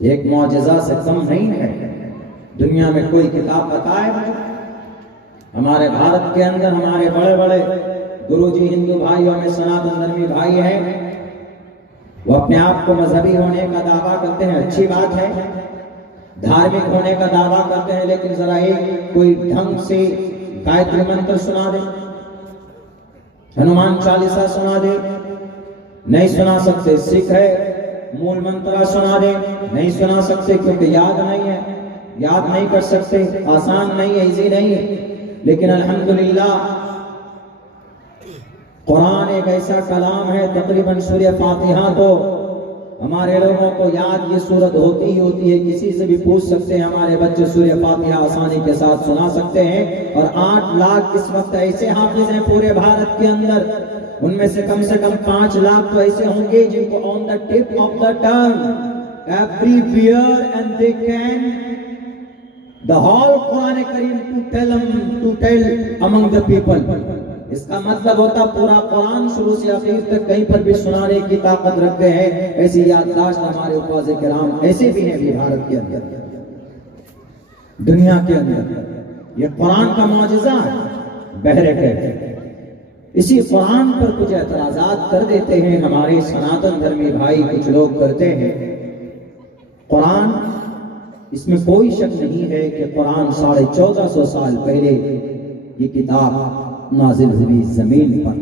एक मौजज़ा से कम नहीं है। दुनिया में कोई किताब बताए हमारे भारत के अंदर हमारे बड़े बड़े गुरुजी हिंदू भाइयों में सनातन धर्मी भाई हैं, वो अपने आप को मजहबी होने का दावा करते हैं, अच्छी बात है, धार्मिक होने का दावा करते हैं, लेकिन जरा एक कोई ढंग से गायत्री मंत्र सुना दे, हनुमान चालीसा सुना दे, नहीं सुना सकते। सिख है, मूल मंत्र सुना दे, नहीं सुना सकते क्योंकि याद नहीं है, याद नहीं कर सकते, आसान नहीं है, इजी नहीं है। लेकिन अल्हम्दुलिल्लाह कुरान एक ऐसा कलाम है, तकरीबन सूरह फातिहा तो हमारे लोगों को याद ये सूरत होती ही होती है, किसी से भी पूछ सकते हैं, हमारे बच्चे सूरह फातिहा आसानी के साथ सुना सकते हैं। और 8 लाख इस वक्त ऐसे हाफिज हैं पूरे भारत के अंदर, उनमें से कम 5 लाख तो ऐसे होंगे जिनको on the tip of the tongue everywhere and they can the whole Quran Kareem to tell among the people. इसका मतलब होता पूरा कुरान शुरू से आखिर तक कहीं पर भी सुनाने की ताकत रखते हैं। ऐसी याददाश्त हमारे उपाज़े किराम ऐसे भी हैं भी भारत के अंदर, दुनिया के अंदर। ये कुरान का मौजज़ा है, बहरे कहते। इसी कुरान पर कुछ एतराज़ात कर देते हैं हमारे सनातन धर्मी भाई, कुछ लोग करते हैं। कुरान, इसमें कोई शक नहीं है कि कुरान 1450 साल पहले ये किताब नाजिल हुई जमीन पर,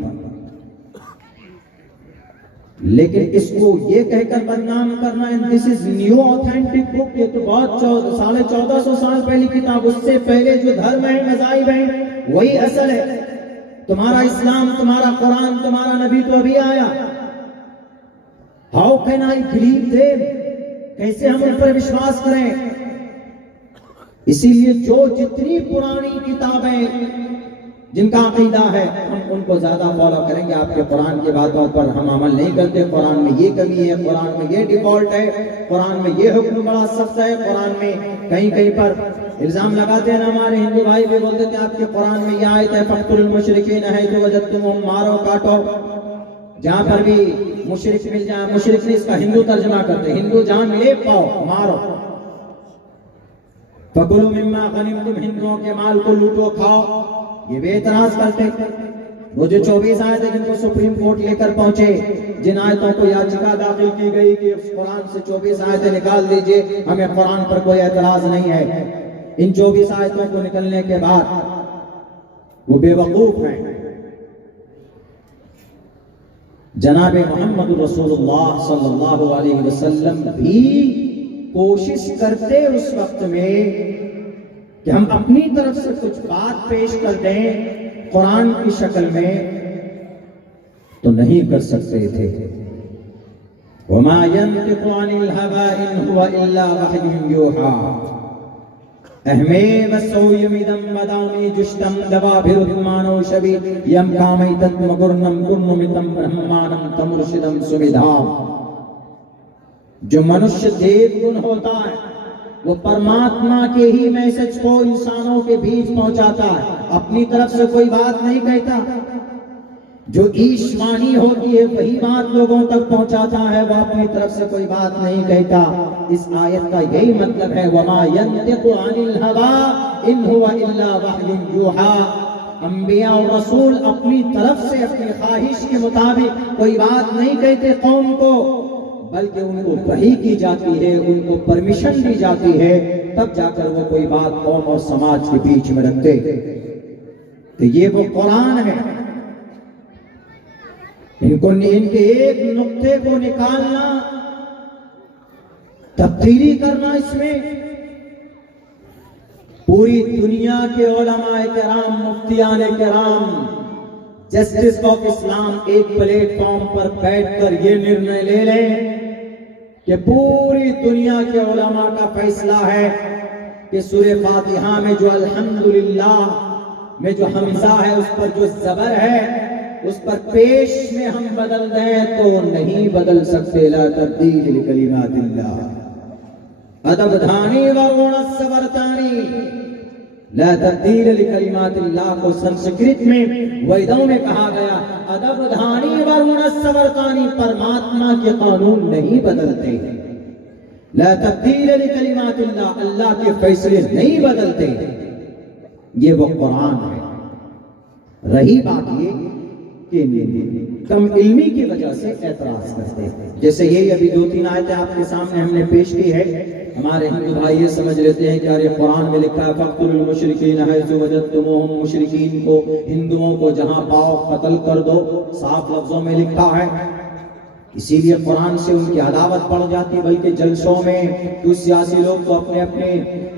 लेकिन इसको ये कहकर बदनाम करना, this is new authentic book, ये तो बहुत 1450 साल पहली किताब, उससे पहले जो धर्म है, मज़ाहिब है, वही असल है। तुम्हारा इस्लाम, तुम्हारा कुरान, तुम्हारा नबी तो अभी आया। How can I believe them, कैसे हम उन पर विश्वास करें? इसीलिए जो जितनी पुरानी किताबें जिनका अकीदा है, हम उनको ज्यादा फॉलो करेंगे। आपके कुरान की बातों पर हम अमल नहीं करते, कुरान में ये कमी है, कुरान में ये डिफॉल्ट है, कुरान में ये हुक्म बड़ा सख्त है, कुरान में कहीं कहीं पर इल्जाम लगाते हैं ना हमारे हिंदू भाई भी, बोलते थे आपके कुरान में ये आयत है फक्तुल मुशरिकीन है जो वजदतुम, मारो काटो, जहां पर भी मुशरिक मिल जाए, मुशरिक ने इसका हिंदू तर्जमा करते, हिंदू जहां मिले पाओ मारो। फकुलू मिम्मा गनिमतुम, हिंदुओं के माल को लूटो खाओ, ये बेतराज करते। वो जो 24 आयतें जिनको सुप्रीम कोर्ट लेकर पहुंचे, जिन आयतों को याचिका दाखिल की गई कि कुरान से 24 आयतें निकाल दीजिए, हमें कुरान पर कोई एतराज नहीं है, इन 24 आयतों को निकलने के बाद वो बेवकूफ हैं। जनाब मोहम्मद रसूलुल्लाह सल्लल्लाहु अलैहि वसल्लम भी कोशिश करते उस वक्त में कि हम अपनी तरफ से कुछ बात पेश कर दें कुरान की शक्ल में, तो नहीं कर सकते थे। वमा यंतिकु अनिल हवा इन हुवा इल्ला वह्युन यूहा अहमे वसौयमिदम वदामि जुष्टम दवाभिरुद्मानो शबि यम कामैतत् मगुर्नम गुर्नुमितम ब्रह्माणम तमुर्शिदम सुविधा। जो मनुष्य देव गुण होता है, वो परमात्मा के ही मैसेज को इंसानों के बीच पहुंचाता है, अपनी तरफ से कोई बात नहीं कहता। जो ईशवाणी होती है वही बात लोगों तक पहुंचाता है, वो अपनी तरफ से कोई बात नहीं कहता। इस आयत का यही मतलब है, वमा यंतिकु अनिल हवा इन हुवा इल्ला वह्युन यूहा। अंबिया और रसूल अपनी तरफ से अपनी ख्वाहिश के मुताबिक कोई बात नहीं कहते कौम को, बल्कि उनको वही की जाती है, उनको परमिशन दी जाती है, तब जाकर वो कोई बात कौम और समाज के बीच में रखते। तो ये वो कुरान है, इनके एक नुक्ते को निकालना, तब्दीली करना, इसमें पूरी दुनिया के उलमाए किराम, मुफ्तियाने किराम, जस्टिस ऑफ इस्लाम एक प्लेटफॉर्म पर बैठकर ये निर्णय ले लें कि पूरी दुनिया के उलमा का फैसला है कि सूरह फातिहा में जो अल्हम्दुलिल्लाह में जो हमजा है, उस पर जो जबर है, उस पर पेश में हम बदल दें तो नहीं बदल सकते। ला तब्दील लिकलिमातिल्लाह अदबधानी व गुणस्सबरतानी, ला तब्दील लिकलिमातिल्लाह को संस्कृत में वेदों में कहा गया, अदबधानी व गुणस्सबरतानी, परमात्मा के कानून नहीं बदलते। ला तब्दील लिकलिमातिल्लाह, अल्लाह के फैसले नहीं बदलते, ये वो कुरान है। रही बात ये कि कम इल्मी की वजह से एतराज करते हैं, जैसे यही अभी 2-3 आयतें आपके सामने हमने पेश की है। हमारे हिंदू भाई ये समझ लेते हैं कि अरे कुरान में लिखा है फ़क़्तुलुल मुशरिकीन हैसु वजदतुमूहुम, मुशरिकीन को, हिंदुओं को जहां पाओ कत्ल कर दो, साफ लफ्जों में लिखा है। इसीलिए कुरान से उनकी अदावत बढ़ जाती, बल्कि जलसों में कुछ सियासी लोग तो अपने अपने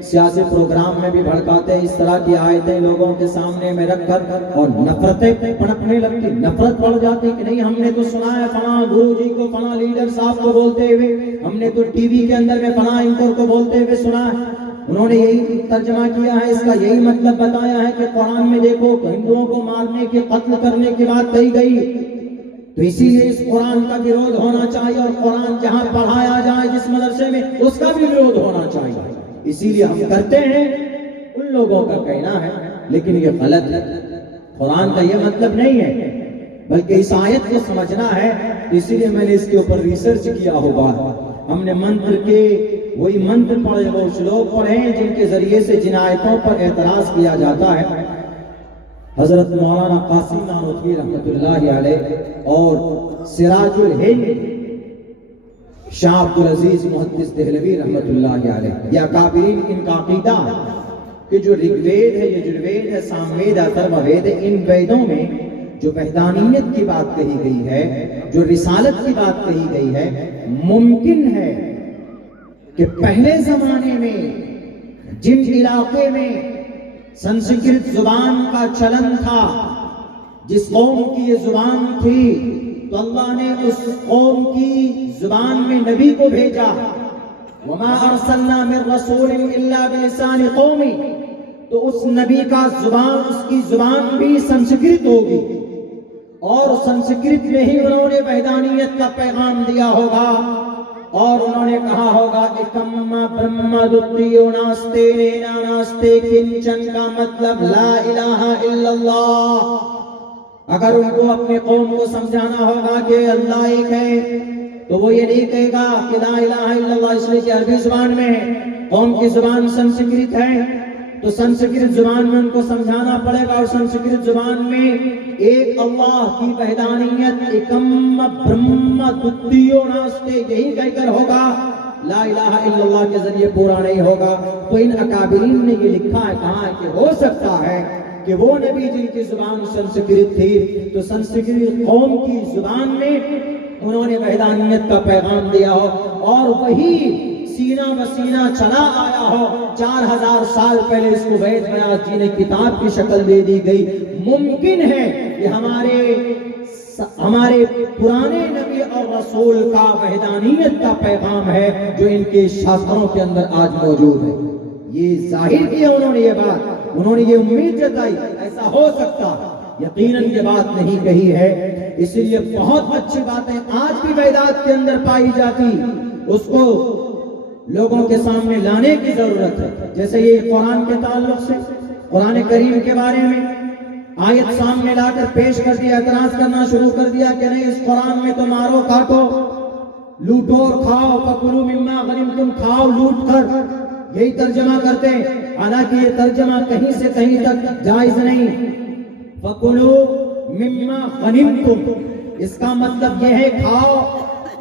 सियासी प्रोग्राम में भी भड़काते हैं, इस तरह की आयतें लोगों के सामने में रखकर, और नफरतें पनपने लगती, नफरत बढ़ जाती कि नहीं हमने तो सुना है फला गुरु जी को, फला लीडर साहब को बोलते हुए, हमने तो टीवी के अंदर में फला एंकर को बोलते हुए सुना है, उन्होंने यही तर्जमा किया है, इसका यही मतलब बताया है कि कुरान में देखो हिंदुओं को मारने के, कत्ल करने की बात कही गई। तो इसीलिए इस कुरान का विरोध होना चाहिए, और कुरान जहां पढ़ाया जाए जिस मदरसे में, उसका भी विरोध होना चाहिए। इसीलिए हम करते हैं, उन लोगों का कहना है, लेकिन ये गलत है। कुरान का ये मतलब नहीं है, बल्कि इस आयत को समझना है। इसीलिए मैंने इसके ऊपर रिसर्च किया होगा। हमने मंत्र के वही मंत्र पढ़े, वो श्लोक पढ़े जिनके जरिए से जिन आयतों पर एतराज किया जाता है। हजरत मौलाना कासिम नानवी रहमतुल्लाह अलैह और सिराजुल हिंद शाह अब्दुल अजीज मुहद्दिस देहलवी रहमतुल्लाह अलैह, या काबिरीन, इनका अकीदा कि जो ऋग्वेद है, यजुर्वेद है, सामवेद, अथर्ववेद है, इन वेदों में जो वहदानियत की बात कही गई है, जो रिसालत की बात कही गई है, मुमकिन है कि पहले जमाने में जिन इलाके में संस्कृत जुबान का चलन था, जिस कौम की ये जुबान थी, तो अल्लाह ने उस कौम की जुबान में नबी को भेजा। वमा अरसलना मिन रसूलिन इल्ला बिलिसानि कौमी, तो उस नबी का जुबान, उसकी जुबान भी संस्कृत होगी, और संस्कृत में ही उन्होंने वहदानियत का पैगाम दिया होगा, और उन्होंने कहा होगा एकम्मा ब्रह्म द्वितीयो नास्ते नेना नास्ते किंचन, का मतलब ला इलाहा इल्लल्लाह। अगर उनको अपने कौम को समझाना होगा कि अल्लाह एक है, तो वो ये नहीं कहेगा कि ला इलाहा इल्लल्लाह, इसलिए कि अरबी जुबान में है, कौम की जुबान संस्कृत है, तो संस्कृत जुबान में उनको समझाना पड़ेगा। और संस्कृत जुबान में एक अल्लाह की वहदानियत, एकम्म ब्रह्म द्वितीयो नास्ते, यही कहकर होगा, ला इलाहा इल्लल्लाह के जरिए पूरा नहीं होगा। तो इन अकाबिरीन ने ये लिखा है, कहा है कि हो सकता है कि वो नबी जिनकी जुबान संस्कृत थी, तो संस्कृत कौम की जुबान में उन्होंने वहदानियत का पैगाम दिया हो, और वही सीना बसीना चला आया हो। 4000 साल पहले इसको वेद व्यास जी ने किताब की शक्ल दे दी गई। मुमकिन है कि हमारे पुराने नबी और रसूल का वहदानियत का पैगाम है, जो इनके शास्त्रों के अंदर आज मौजूद है। ये जाहिर किया उन्होंने, ये बात उन्होंने ये उम्मीद जताई, ऐसा हो सकता, यकीनन ये बात नहीं कही है। इसलिए बहुत अच्छी बातें आज भी वेदात के अंदर पाई जाती, उसको लोगों के सामने लाने की जरूरत है। जैसे ये कुरान के ताल्लुक से, कुरान करीम के बारे में आयत सामने लाकर पेश कर दिया, एतराज करना शुरू कर दिया कि नहीं, इस कुरान में तो मारो काटो, लूटो और खाओ, फकुलू मिम्मा गनिमतुम, खाओ लूट कर, यही तर्जमा करते हैं। हालांकि ये तर्जमा कहीं से कहीं तक जायज नहीं। फकुलू मिम्मा गनिमतुम, इसका मतलब यह है खाओ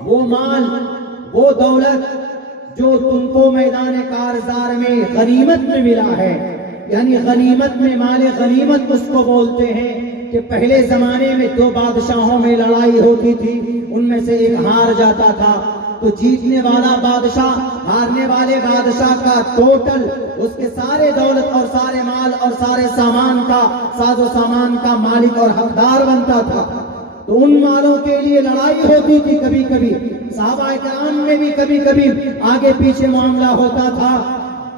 वो माल, वो दौलत जो तुमको मैदान कारजार में गनीमत में मिला है। यानी गनीमत में, माले गनीमत उसको बोलते हैं कि पहले जमाने में 2 बादशाहों में लड़ाई होती थी, उनमें से एक हार जाता था, तो जीतने वाला बादशाह हारने वाले बादशाह का टोटल, उसके सारे दौलत और सारे माल और सारे सामान का, साजो सामान का मालिक और हकदार बनता था। तो उन मालों के लिए लड़ाई होती थी, कभी कभी सहाबा किराम में भी कभी कभी आगे पीछे मामला होता था,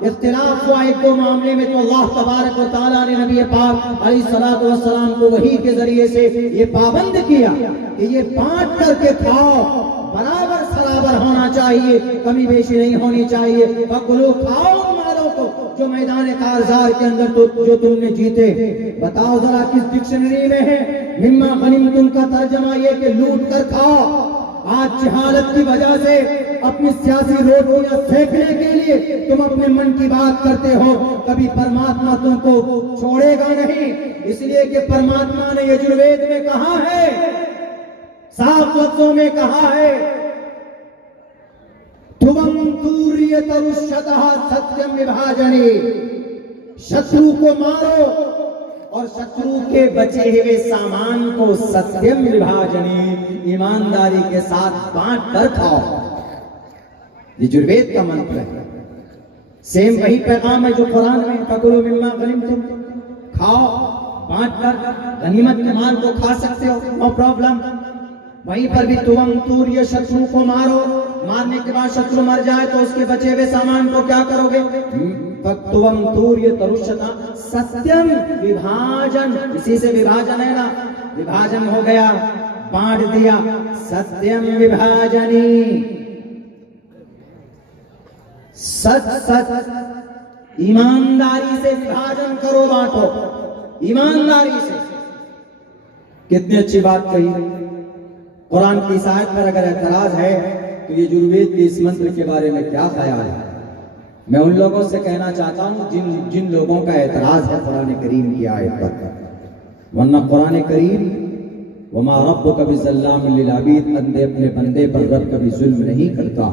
इख्तिलाफ हुआ 1-2 मामले में, तो अल्लाह तबारक व तआला ने नबी पाक अलैहिस्सलातु वस्सलाम को वही के जरिए से ये पाबंद किया कि ये बांट करके खाओ, बराबर सराबर होना चाहिए, कमी बेशी नहीं होनी चाहिए। फकुलू, खाओ उन मालों को जो मैदान कारजार के अंदर तो जो तुमने जीते। बताओ जरा किस डिक्शनरी में है मिम्मा गनिमतुम का तर्जमा ये कि लूट कर खाओ। आज जहालत की वजह से अपनी सियासी रोटियां सेकने के लिए तुम अपने मन की बात करते हो, कभी परमात्मा तुमको छोड़ेगा नहीं। इसलिए कि परमात्मा ने यजुर्वेद में कहा है, साफ लफ्जों में कहा है, ध्रुवम तूर्य तरुष्यतः सत्यम विभाजने, शत्रु को मारो और शत्रु के बचे हुए सामान को सत्यम विभाजने, ईमानदारी के साथ बांट कर खाओ। यजुर्वेद का मंत्र है। सेम वही पैगाम है जो कुरान में, फकुलू मिम्मा गनिमतुम, खाओ बांट कर, गनीमत के माल को खा सकते हो, नो प्रॉब्लम। वहीं पर भी तुम तूर्य, शत्रु को मारो, मारने के बाद शत्रु मर जाए तो उसके बचे हुए सामान को क्या करोगे? तुम तूर्य तरुष्यता सत्यम विभाजन, इसी से विभाजन है ना, विभाजन हो गया, बांट दिया, सत्यम विभाजनी, सच सच ईमानदारी से विभाजन करो, बांटो ईमानदारी से। कितनी अच्छी बात कही। कुरान की इस आयत पर अगर एतराज है तो ये यजुर्वेद के इस मंत्र के बारे में क्या ख्याल है? मैं उन लोगों से कहना चाहता हूं जिन लोगों का एतराज है कुरान करीम की आयत पर, वरना कुरान करीम वमा रब्बुका बिज़ल्लामिल लिल अबीद, बंदे अपने बंदे पर रब कभी जुल्म नहीं करता।